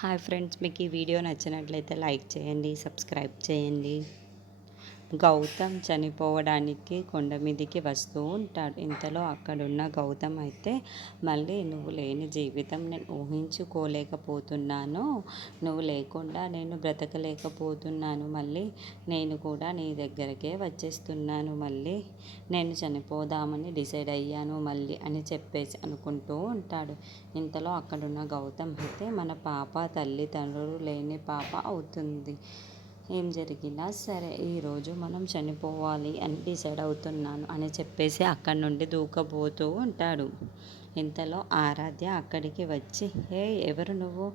Hi friends, మీకు ఈ video నచ్చినట్లయితే లైక్ చేయండి, సబ్స్క్రైబ్ చేయండి. గౌతమ్ చనిపోవడానికి కొండ మీదికి వస్తూ ఉంటాడు. ఇంతలో అక్కడున్న గౌతమ్ అయితే మళ్ళీ నువ్వు లేని జీవితం నేను ఊహించుకోలేకపోతున్నాను, నువ్వు లేకుండా నేను బ్రతకలేకపోతున్నాను, మళ్ళీ నేను కూడా నీ దగ్గరకే వచ్చేస్తున్నాను, మళ్ళీ నేను చనిపోదామని డిసైడ్ అయ్యాను మళ్ళీ అని చెప్పేసి అనుకుంటూ ఉంటాడు. ఇంతలో అక్కడున్న గౌతమ్ అయితే మన పాప తల్లిదండ్రులు లేని పాప అవుతుంది, ఏం జరిగినా సరే ఈరోజు మనం చనిపోవాలి అని డిసైడ్ అవుతున్నాను అని చెప్పేసి అక్కడి నుండి దూకబోతూ ఉంటాడు. ఇంతలో ఆరాధ్య అక్కడికి వచ్చి, హే ఎవరు నువ్వు,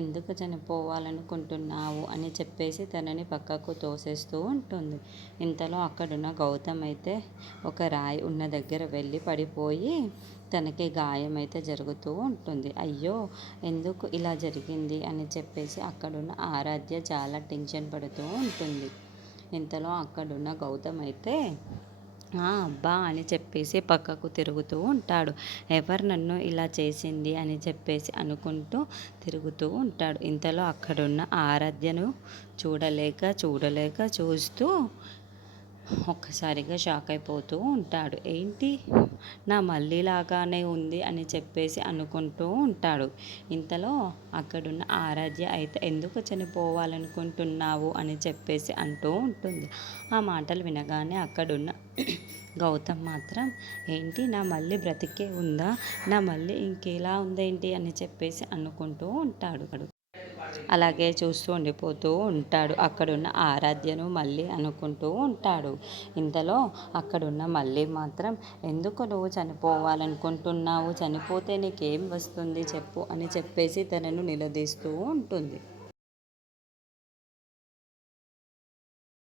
ఎందుకు చనిపోవాలనుకుంటున్నావు అని చెప్పేసి తనని పక్కకు తోసేస్తూ ఉంటుంది. ఇంతలో అక్కడున్న గౌతమ్ అయితే ఒక రాయి ఉన్న దగ్గర వెళ్ళి పడిపోయి తనకి గాయం అయితే జరుగుతూ ఉంటుంది. అయ్యో ఎందుకు ఇలా జరిగింది అని చెప్పేసి అక్కడున్న ఆరాధ్య చాలా టెన్షన్ పడుతూ ఉంటుంది. ఇంతలో అక్కడున్న గౌతమ్ అయితే అబ్బా అని చెప్పేసి పక్కకు తిరుగుతూ ఉంటాడు. ఎవరు నన్ను ఇలా చేసింది అని చెప్పేసి అనుకుంటూ తిరుగుతూ ఉంటాడు. ఇంతలో అక్కడున్న ఆరాధ్యను చూడలేక చూస్తూ ఒక్కసారిగా షాక్ అయిపోతూ ఉంటాడు. ఏంటి, నా మళ్ళీలాగానే ఉంది అని చెప్పేసి అనుకుంటూ ఉంటాడు. ఇంతలో అక్కడున్న ఆరాధ్య అయితే ఎందుకు చనిపోవాలనుకుంటున్నావు అని చెప్పేసి అంటూ ఉంటుంది. ఆ మాటలు వినగానే అక్కడున్న గౌతమ్ మాత్రం, ఏంటి నా మళ్ళీ బ్రతికే ఉందా, నా మళ్ళీ ఇంకెలా ఉందేంటి అని చెప్పేసి అనుకుంటూ ఉంటాడు. అలాగే చూస్తూ ఉండిపోతూ ఉంటాడు. అక్కడున్న ఆరాధ్యను మళ్ళీ అనుకుంటూ ఉంటాడు. ఇంతలో అక్కడున్న మళ్ళీ మాత్రం, ఎందుకు నువ్వు చనిపోవాలనుకుంటున్నావు, చనిపోతే నీకేం వస్తుంది చెప్పు అని చెప్పేసి తనను నిలదీస్తూ ఉంటుంది.